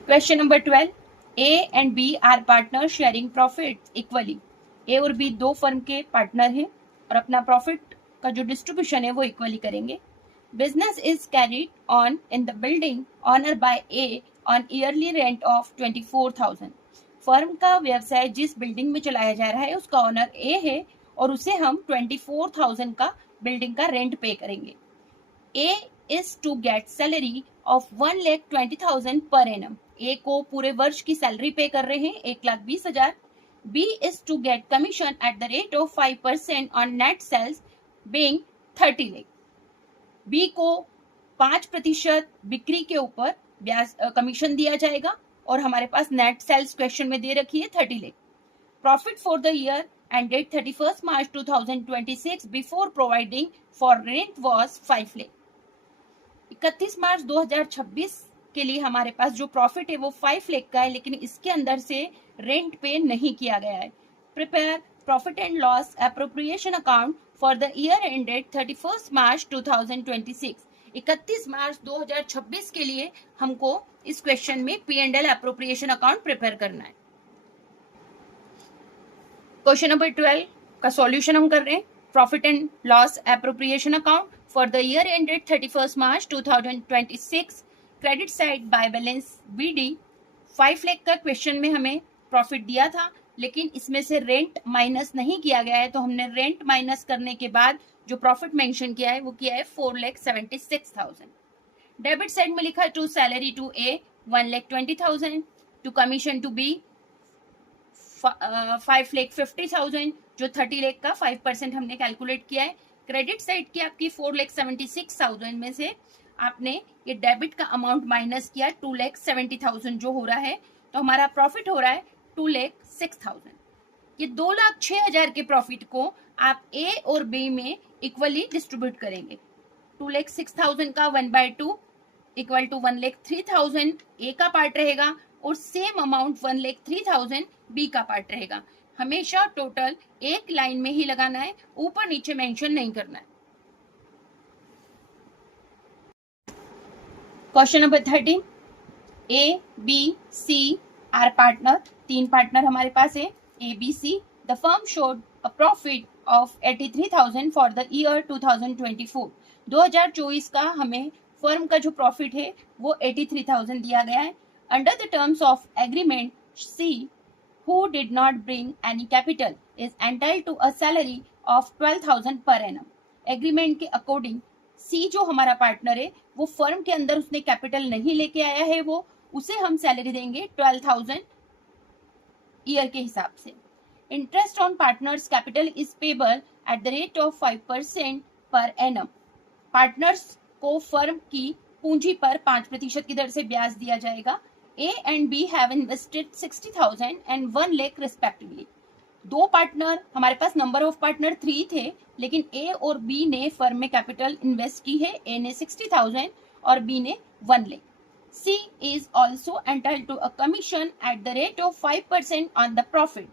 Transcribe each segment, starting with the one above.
Question number 12, A and B are partner sharing profit equally. A और B दो firm के partner हैं और अपना प्रॉफिट का जो डिस्ट्रीब्यूशन है वो इक्वली करेंगे। Business is carried on in the building owner by A on yearly rent of 24,000। Firm का व्यवसाय जिस बिल्डिंग में चलाया जा रहा है उसका ऑनर ए है और उसे हम 24,000 का बिल्डिंग का रेंट पे करेंगे। A is to get salary of 1,20,000 per annum. ए को पूरे वर्ष की सैलरी पे कर रहे हैं 1,20,000। B is to get commission at the rate of 5% on net sales being 30 lakh. B को 5% बिक्री के ऊपर ब्याज कमीशन दिया जाएगा और हमारे पास नेट सेल्स क्वेश्चन में दे रखी है 30 lakh. Profit for the year ended 31st March 2026 before providing for rent was 5 lakh. 31 March 2026 के लिए हमारे पास जो प्रॉफिट है वो 5 लाख का है, लेकिन इसके अंदर से रेंट पे नहीं किया गया है। Prepare profit and loss appropriation account for the year ended 31 March 2026। 31 March 2026 के लिए हमको इस क्वेश्चन में P and L appropriation account prepare करना है। क्वेश्चन नंबर 12 का सॉल्यूशन हम कर रहे हैं। Profit and loss appropriation account for the year ended 31 March 2026। Credit side by balance BD. 5 lakh का क्वेश्चन में हमें प्रॉफिट दिया था, लेकिन इसमें से रेंट माइनस नहीं किया गया है, तो हमने रेंट माइनस करने के बाद जो प्रॉफिट मेंशन किया है वो किया है 4,76,000। डेबिट साइड में लिखा है to salary to A 1,20,000, to commission to B 5,50,000, जो 30 लाख का 5% हमने कैलकुलेट किया है। क्रेडिट साइड की आपकी 4,76,000 में से आपने ये डेबिट का अमाउंट माइनस किया 2,70,000 जो हो रहा है, तो हमारा प्रॉफिट हो रहा है 2,06,000। ये 2,06,000 के प्रॉफिट को आप ए और बी में इक्वली डिस्ट्रीब्यूट करेंगे। 2,06,000 का 1/2 इक्वल टू 1,03,000 ए का पार्ट रहेगा और सेम अमाउंट 1,03,000 बी का पार्ट रहेगा। हमेशा टोटल एक लाइन में ही लगाना है, ऊपर नीचे मेंशन नहीं करना है। Question number 13, A B C are partner. 3 partner हमारे पास है A B C. The firm showed a profit of 83,000 for the year 2024। 2024 का हमें फर्म का जो प्रॉफिट है वो 83,000 दिया गया है। Under the terms of agreement C who did not bring any capital is entitled to a salary of 12,000 per annum। Agreement के अकॉर्डिंग सी जो हमारा पार्टनर है वो फर्म के अंदर उसने कैपिटल नहीं लेके आया है, वो उसे हम सैलरी देंगे 12,000 ईयर के हिसाब से। Interest on partners capital is payable eight the rate of 5% per annum. Partners को फर्म की पूंजी पर 5% की दर से ब्याज दिया जाएगा। A and B have invested 60,000 and 1 lakh respectively। 2 partner, हमारे पास नंबर ऑफ पार्टनर 3 थे, लेकिन A और B ने फर्म में कैपिटल इन्वेस्ट की है। A ने 60,000 और B ने 1 lakh. C is also entitled to a commission at the rate of 5% on the profit।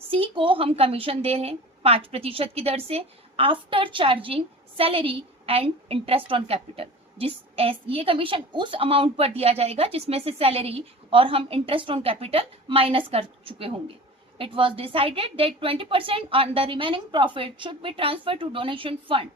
C को हम कमीशन दे रहे हैं 5% की दर से after charging salary and interest on capital. ये कमीशन उस अमाउंट पर दिया जाएगा जिसमें से सैलरी और हम इंटरेस्ट ऑन कैपिटल माइनस कर चुके होंगे। It was decided that 20% on the remaining profit should be transfer to donation fund.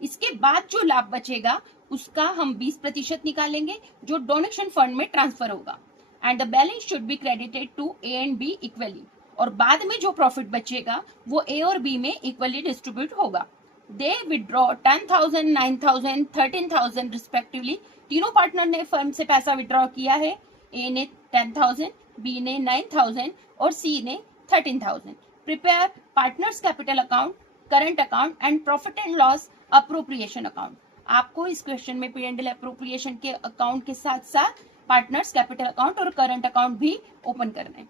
इसके बाद जो लाभ बचेगा उसका हम 20% निकालेंगे जो डोनेशन फंड में ट्रांसफर होगा। And the balance should be credited to A and B equally. और बाद में जो प्रॉफिट बचेगा वो ए और बी में इक्वली डिस्ट्रीब्यूट होगा। They withdraw 10,000, 9,000, 13,000 respectively. तीनों पार्टनर ने फर्म से पैसा विड्रॉ किया है। ए ने 10,000, बी ने 9,000 और सी ने 13,000। Prepare partners capital account, current account and profit and loss appropriation account. आपको इस क्वेश्चन में पी एंड एल अप्रोप्रिएशन के अकाउंट के साथ साथ पार्टनर्स कैपिटल अकाउंट और करंट अकाउंट भी ओपन करना है।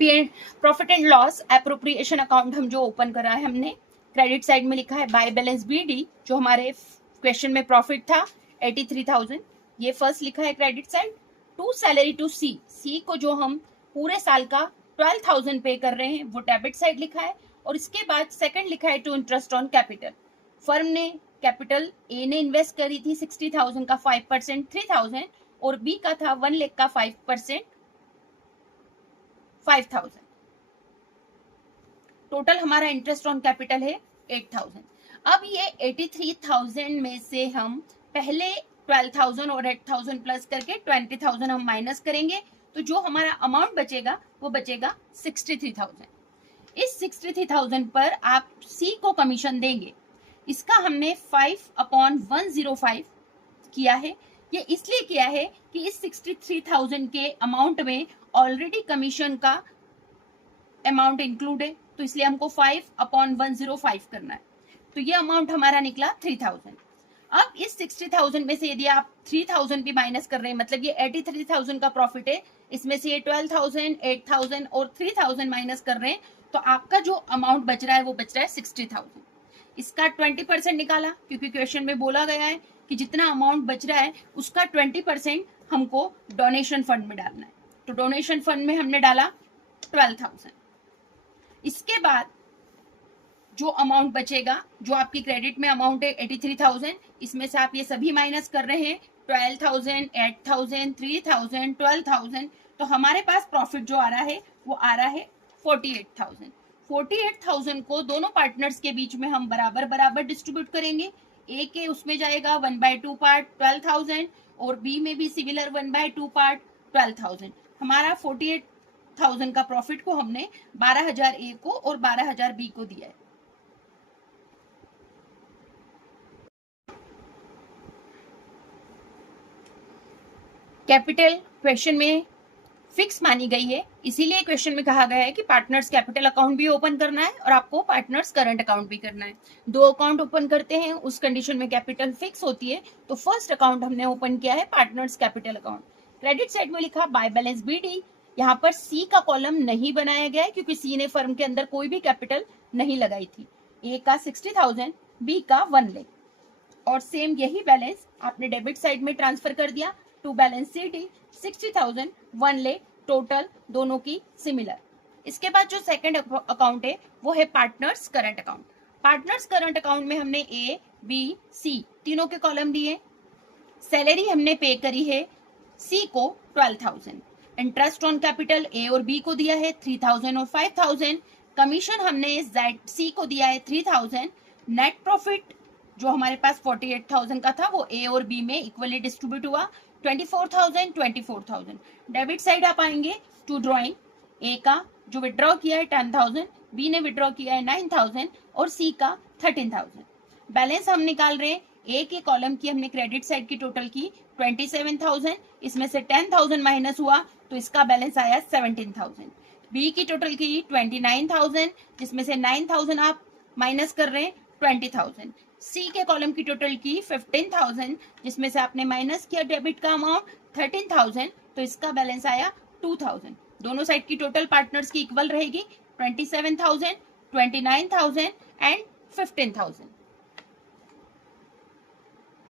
Profit and loss appropriation account हम जो ओपन करा है हमने, क्रेडिट साइड में लिखा है बाय बैलेंस बीडी। जो हमारे क्वेश्चन में प्रॉफिट था 83,000, ये फर्स्ट लिखा है credit side. To salary to C, C को जो हम पूरे साल का 12,000 पे कर रहे हैं वो डेबिट साइड लिखा है। और इसके बाद सेकंड लिखा है to interest on capital. Firm ने कैपिटल ए ने इन्वेस्ट करी थी 60,000 का 5% 3,000 और बी का था 1 लाख का 5% 5,000। टोटल हमारा इंटरेस्ट ऑन कैपिटल है 8,000। अब ये 83,000 में से हम पहले 12,000 और 8,000 प्लस करके 20,000 हम माइनस करेंगे, तो जो हमारा अमाउंट बचेगा वो बचेगा 63,000। इस 63,000 पर आप सी को कमीशन देंगे। इसका हमने 5/105 किया है। ये इसलिए किया है कि इस 63,000 के अमाउंट में ऑलरेडी कमीशन का अमाउंट इंक्लूड है, तो इसलिए हमको 5/105 करना है। तो ये अमाउंट हमारा निकला 3,000। अब इस 60,000 में से यदि आप 3,000 भी माइनस कर रहे हैं, मतलब ये 83,000 का प्रॉफिट है, इसमें से ये 12,000, 8,000 और 3,000 माइनस कर रहे हैं, तो आपका जो अमाउंट बच रहा है वो बच रहा है 60,000। इसका 20% निकाला, क्योंकि क्वेश्चन में बोला गया है कि जितना अमाउंट बच रहा है उसका 20% हमको डोनेशन फंड में डालना है। तो डोनेशन फंड में हमने डाला 12,000। इसके बाद जो अमाउंट बचेगा, जो आपकी क्रेडिट में अमाउंट है 83,000, इसमें से आप ये सभी माइनस कर रहे हैं 12,000, 8,000, 3,000, 12,000, तो हमारे पास प्रॉफिट जो आ रहा है वो आ रहा है 48,000। 48,000 को दोनों पार्टनर्स के बीच में हम बराबर बराबर डिस्ट्रीब्यूट करेंगे। ए के उसमें जाएगा 1/2 पार्ट 12,000 और बी में भी सिमिलर 1/2 पार्ट 12,000। हमारा 48,000 का प्रॉफिट को हमने 12,000 ए को और 12,000 बी को दिया है। कैपिटल क्वेश्चन में फिक्स मानी गई है, इसीलिए क्वेश्चन में कहा गया है कि पार्टनर्स कैपिटल अकाउंट भी ओपन करना है और आपको पार्टनर्स करंट अकाउंट भी करना है। दो अकाउंट ओपन करते हैं, उस कंडीशन में कैपिटल फिक्स होती है। तो फर्स्ट अकाउंट हमने ओपन किया है partners capital account. Credit side में लिखा बाय बैलेंस बीडी। यहाँ पर सी का कॉलम नहीं बनाया गया है क्योंकि सी ने फर्म के अंदर कोई भी कैपिटल नहीं लगाई थी। ए का 60,000, बी का 1 लाख और सेम यही बैलेंस आपने डेबिट साइड में ट्रांसफर कर दिया to balance C D 60,000, 1 lakh total दोनों की सिमिलर। इसके बाद जो सेकंड अकाउंट है वो है partners current account. Partners current account में हमने ए बी सी तीनों के कॉलम दिए। सैलरी हमने पे करी है सी को 12,000। इंटरेस्ट ऑन कैपिटल ए और बी को दिया है 3,000 और 5,000। कमीशन हमने जेड सी को दिया है 3,000। नेट प्रॉफिट जो हमारे पास 48,000 का था वो ए और बी में इक्वली डिस्ट्रीब्यूट हुआ 24,000, 24,000। डेबिट साइड आप आएंगे टू ड्रॉइंग। ए का जो विड्रॉ किया है 10,000, बी ने विड्रॉ किया है 9,000 और सी का 13,000। बैलेंस हम निकाल रहे हैं। ए के कॉलम की हमने क्रेडिट साइड की टोटल की 27,000, इसमें से 10,000 माइनस हुआ तो इसका बैलेंस आया 17,000। बी की टोटल की 29,000, जिसमें से 9,000 आप माइनस कर रहे हैं 20,000। सी के कॉलम की टोटल की 15,000, जिसमें से आपने माइनस किया डेबिट का अमाउंट 13,000, तो इसका बैलेंस आया 2,000। दोनों साइड की टोटल पार्टनर्स की इक्वल रहेगी 27,000, 29,000 एंड 15,000।